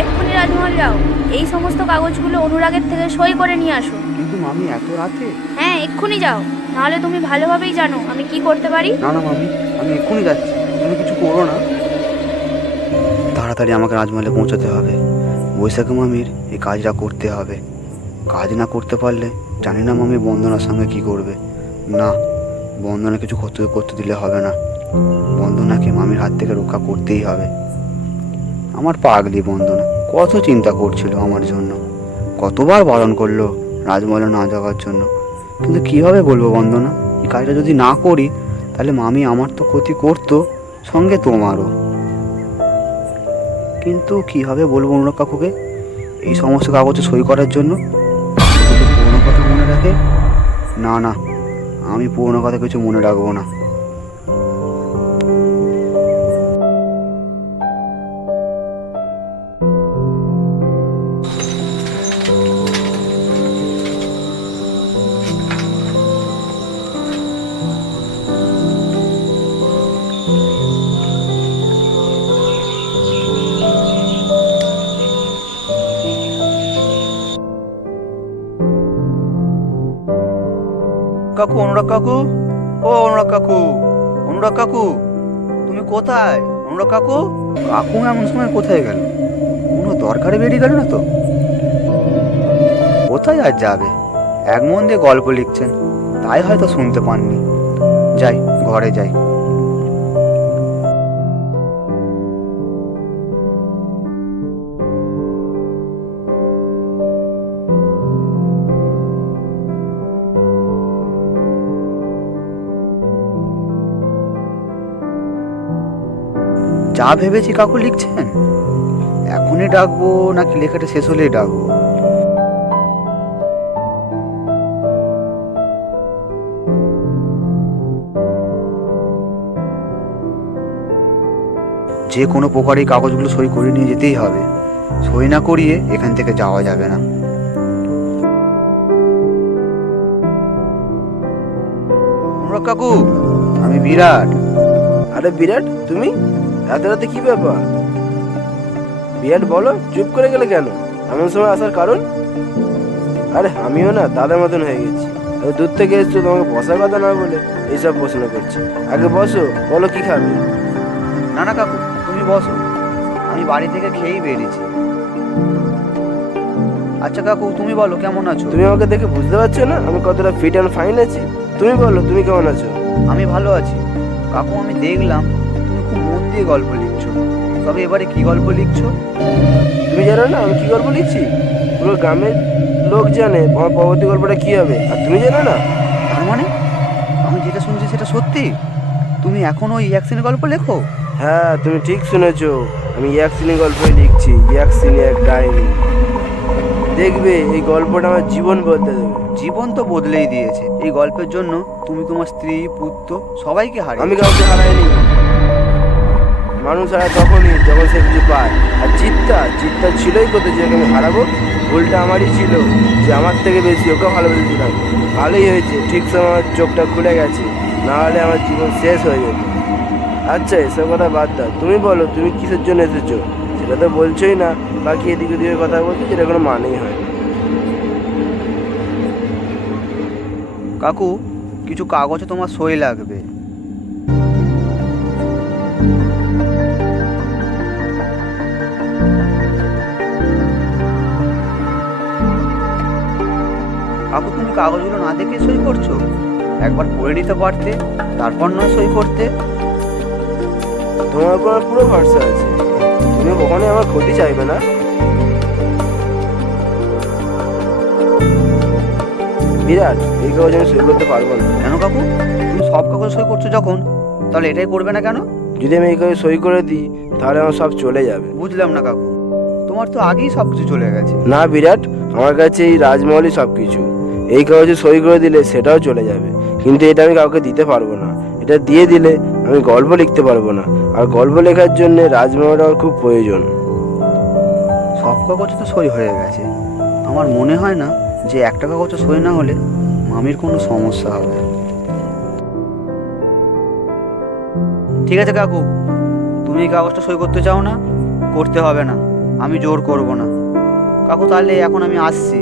এক্ষুনি রাজমহল যাও, এই সমস্ত কাগজগুলো অনুরাগের থেকে সই করে নিয়ে আসো। কিন্তু মামি এত রাতে? হ্যাঁ, এক্ষুনি যাও, নাহলে তুমি ভালোভাবেই জানো আমি কি করতে পারি। না না মামি, আমি এক্ষুনি যাচ্ছি, তুমি কিছু করো না। তাড়াতাড়ি আমাকে রাজমহলে পৌঁছাতে হবে। বৈশাখী মামির এই কাজটা করতে হবে। কাজ না করতে পারলে জানি না মামি বন্দনার সঙ্গে কি করবে। না, বন্দনা কিছু করতে দিলে হবে না। বন্দনাকে মামির হাত থেকে রক্ষা করতেই হবে। আমার পাগলি বন্দনা কত চিন্তা করছিল আমার জন্য, কতবার বারণ করলো রাজমহলে না যাওয়ার জন্য, কিন্তু কীভাবে বলবো বন্দনা, এই কাজটা যদি না করি তাহলে মামি আমার তো ক্ষতি করতো, সঙ্গে তোমারও। কিন্তু কীভাবে বলবো অনুরাগ কাকুকে এই সমস্ত কাগজে সই করার জন্য? যদি পুরোনো কথা মনে রাখে। না না, আমি পুরোনো কথা কিছু মনে রাখবো না। কাকু, অনুরাগ কাকু, ও অনুরাগ কাকু, অনুরাগ কাকু, তুমি কোথায়? অনুরাগ কাকু, কাকু এমন সময় কোথায় গেল? কোনো দরকারে বেরিয়ে গেল না তো? কোথায় আর যাবে, এক মন দিয়ে গল্প লিখছেন, তাই হয়তো শুনতে পাননি। যাই, ঘরে যাই। যা ভেবেছি কাকু লিখছেন, এখনই ডাকবো নাকি লেখাটা শেষ হলেই ডাকবো? যে কোনো প্রকারে কাগজগুলো সই করে নিয়ে যেতেই হবে। সই না করিয়ে এখান থেকে যাওয়া যাবে না। অনুরাগ কাকু, আমি বিরাট। আরে বিরাট, তুমি রাতে রাতে কি ব্যাপার? বিরাট বলো, চুপ করে গেলে কেন? এমন সময় আসার কারণ? আরে আমিও না দাদার মতন হয়ে গেছি। দূর থেকে এসছো, তোমাকে বসার কথা না বলে এইসব প্রশ্ন করছি। আগে বসো, বলো কি খাবে? না না কাকু, তুমি বসো, আমি বাড়ি থেকে খেয়েই বেরিয়েছি। আচ্ছা কাকু, তুমি বলো কেমন আছো? তুমি আমাকে দেখে বুঝতে পারছো না আমি কতটা ফিট অ্যান্ড ফাইন আছি? তুমি বলো, তুমি কেমন আছো? আমি ভালো আছি কাকু। আমি দেখলাম তুমি খুব মন দিয়ে গল্প লিখছো, তবে এবারে কি গল্প লিখছো? তুমি জানো না আমি কি গল্প লিখছি? পুরো গ্রামের লোক জানে আমার পরবর্তী গল্পটা কি হবে, আর তুমি জানো না? তার মানে আমি যেটা শুনছি সেটা সত্যি? তুমি এখনো ওই অ্যাকশনের গল্প লেখো? হ্যাঁ, তুমি ঠিক শুনেছো, আমি এক সিনে গল্পই লিখছি, এক সিনে এক ডায়েরি। দেখবে এই গল্পটা আমার জীবন বদলে দেবে। জীবন তো বদলেই দিয়েছে এই গল্পের জন্য। তুমি তোমার স্ত্রী, পুত্র সবাইকে হারিয়ে। আমি কাউকে হারাইনি। মানুষ হারায় তখনই যখন সে কিছু পায়। আর চিত্তা ছিলই কোথায় যে আমি হারাবো? ভুলটা আমারই ছিল, যে আমার থেকে বেশি ওকে ভালোবেসেছিলাম। ভালোই হয়েছে, ঠিক সময় আমার চোখটা খুলে গেছে, না হলে আমার জীবন শেষ হয়ে যেত। আচ্ছা, এসব কথা বাদ দাও, তুমি বলো তুমি কিসের জন্য এসেছো? সেটা তো বলছোই না, বাকি এদিক ওদিকের কথা বলছো, যেটা কোনো মানেই হয় না। কাকু, কিছু কাগজে তোমার সই লাগবে। কাকু, তুমি কাগজগুলো না দেখে সই করছো? একবার পড়ে নিতে পারতে, তারপর নয় সই করতে। তোমার উপর আমার পুরো ভরসা আছে, তুমি কখনোই আমার ক্ষতি চাইবে না। বিরাট, এই কাগজ আমি সই করতে পারবো না। কেন কাকু, তুমি সব কাগজ সই করছো যখন, তাহলে এটাই করবে না কেন? যদি আমি এই কাগজে সই করে দিই তাহলে আমার সব চলে যাবে। বুঝলাম না কাকু, তোমার তো আগেই সব কিছু চলে গেছে। না বিরাট, আমার কাছে এই রাজমহলই সব কিছু। এই কাগজে সই করে দিলে সেটাও চলে যাবে, কিন্তু এটা আমি কাউকে দিতে পারবো না। এটা দিয়ে দিলে আমি গল্প লিখতে পারবো না, আর গল্প লেখার জন্য রাজমহল আমার খুব প্রয়োজন। সব কাগজে তো সই হয়ে গেছে। আমার মনে হয় না যে একটা কাগজে সই না হলে মামির কোনো সমস্যা হবে। ঠিক আছে কাকু, তুমি এই কাগজটা সই করতে চাও না, করতে হবে না। আমি জোর করব না। কাকু তাহলে এখন আমি আসছি,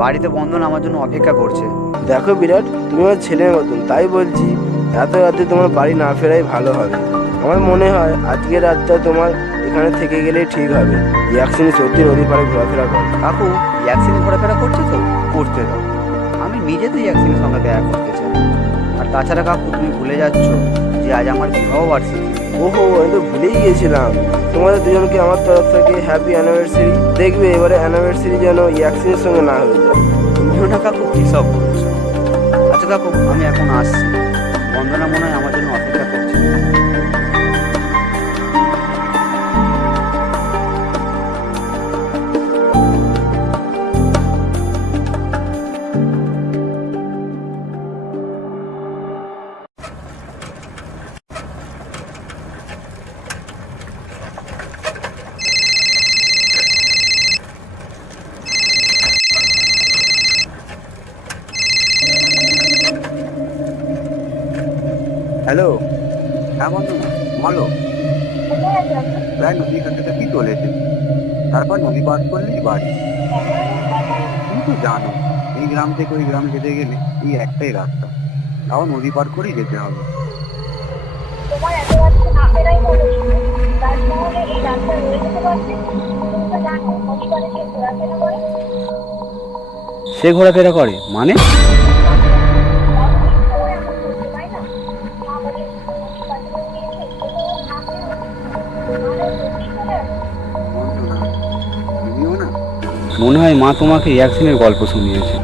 বাড়িতে বন্ধন আমার জন্য অপেক্ষা করছে। দেখো বিরাট, তুমি আমার ছেলের মতন, তাই বলছি এত রাতে তোমার বাড়ি না ফেরাই ভালো হবে। আমার মনে হয় আজকের রাতটা তোমার এখানে থেকে গেলেই ঠিক হবে। ইয়াকসিনি সত্যি নদী পাড়ে ঘোরাফেরা করে। কাকু ইয়াকসিনি ঘোরাফেরা করছে তো করতে দাও, আমি নিজে তো ইয়াকসিনের সঙ্গে দেখা করতে চাই। আর তাছাড়া কাকু তুমি ভুলে যাচ্ছ যে আজ আমার বিবাহ বার্ষিকী। ওহো, আমি তো ভুলেই গিয়েছিলাম। তোমাদের দুজনকে আমার তরফ থেকে হ্যাপি অ্যানিভার্সারি। দেখবে এবারে অ্যানিভার্সারি যেন ইয়াকসিনের সঙ্গে না হয়ে যায়। তুমিও না কাকু কী সব বলছো। আচ্ছা কাকু আমি এখন আসছি, বন্দনা মনে হয় আমার জন্য অপেক্ষা করছে। হ্যালো, হ্যাঁ বন্ধুরা বলো। প্রায় নদীর কাছাকাছি চলেছে, তারপর নদী পার করলেই বাড়ি। তুমি তো জানো এই গ্রাম থেকে ওই গ্রামে যেতে গেলে এই একটাই রাস্তা, তাও নদী পার করেই যেতে হবে। তোমার এত রাত্রে না ফেরাই ভালো ছিল। তাজমহলে এই রাস্তা রয়ে যেতে পারছে। তুমি তো জানো নদী পাড়ে সে ঘোরাফেরা করে। সে ঘোরাফেরা করে মানে? মনে হয় মা তোমাকে ইয়াকসিনের গল্প শুনিয়েছে।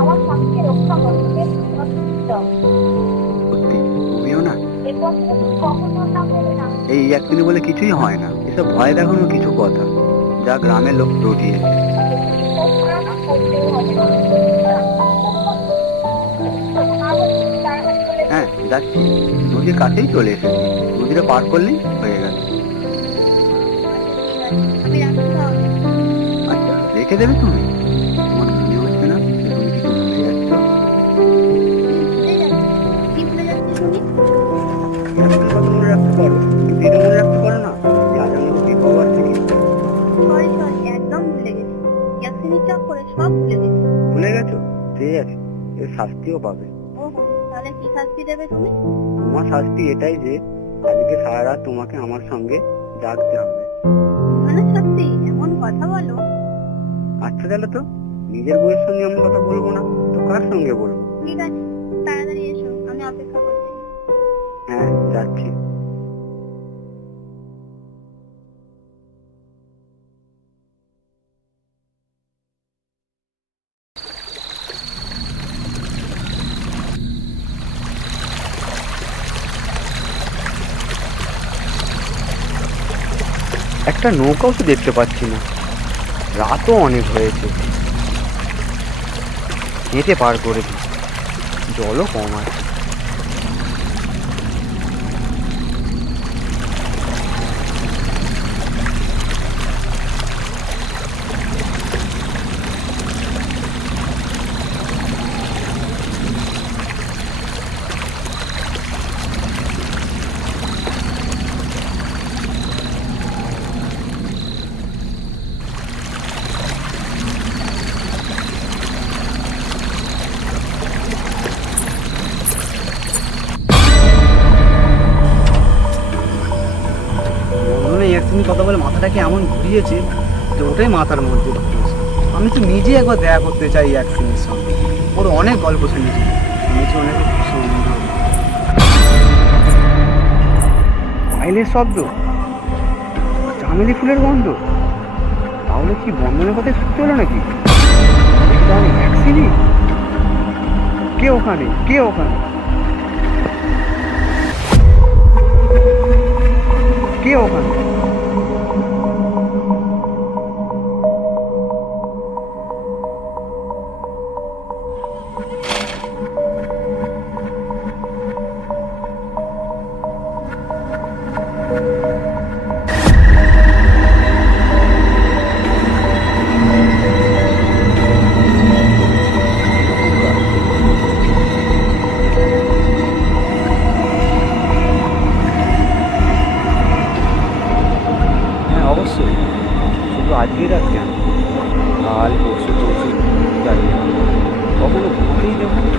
আমার স্বামীকে রক্ষা করো। সত্যি তুমিও না? এরপর থেকে তুমি কখনো নাম নেবে না। এই ইয়াকসিনি বলে কিছুই হয় না, এসব ভয় দেখানো কিছু কথা যা গ্রামের লোক রটিয়েছে। বিশ্বাস করো না, করতেও হবে না। হ্যাঁ যাচ্ছি, নদীর কাছেই চলে এসেছি, নদীটা পার করলেই হয়ে গেল। আমি রাখতে হবে। আচ্ছা রেখে দেবে তুমি? তোমার মনে হচ্ছে না যে তুমি কিছু ভুলে যাচ্ছ? ভুলে যাচ্ছি। কি ভুলে যাচ্ছি তুমি? ইয়াকসিনের কথা মনে রাখতে পারো, কিন্তু এটা মনে রাখতে পারো না যে আজ আমার বিবাহ বার্ষিকী। সরি সরি, একদম ভুলে গেছি। ইয়াসিনের চক্করে সব ভুলে গেছি। ভুলে গেছো? ঠিক আছে, এর শাস্তিও পাবে। ওহো, তাহলে কি শাস্তি দেবে তুমি? তোমার শাস্তি এটাই যে আজকে সারা রাত তোমাকে আমার সঙ্গে জাগতে হবে। মানে সত্যি এমন কথা বলো? আচ্ছা তাহলে তো নিজের বউয়ের সঙ্গে এমন কথা বলবো না তো কার সঙ্গে বলবো? ঠিক আছে, তাড়াতাড়ি এসো, আমি অপেক্ষা করছি। হ্যাঁ যাচ্ছি। একটা নৌকাও তো দেখতে পাচ্ছি না, রাতও অনেক হয়েছে। হেঁটে পার করে দিই, জলও কম আছে। একদিন কথা বলে মাথাটাকে এমন ঘুরিয়েছে যে ওটাই মাথার মধ্যে ঢুকেছে। আমি তো নিজে একবার দেখা করতে চাই একদিনের সঙ্গে, ওর অনেক গল্প শুনেছি, অনেক সুন্দর পাইলের শব্দ, চামেলি ফুলের গন্ধ। তাহলে কি বন্ধনের কথাই সত্যি হলো নাকি? কে ওখানে, কে ওখানে, কে ওখানে? অবশ্যই, শুধু আজকেই রাত কেন, কাল পরশু তরশু জানি না, কখনো ঘুরতেই যাবো।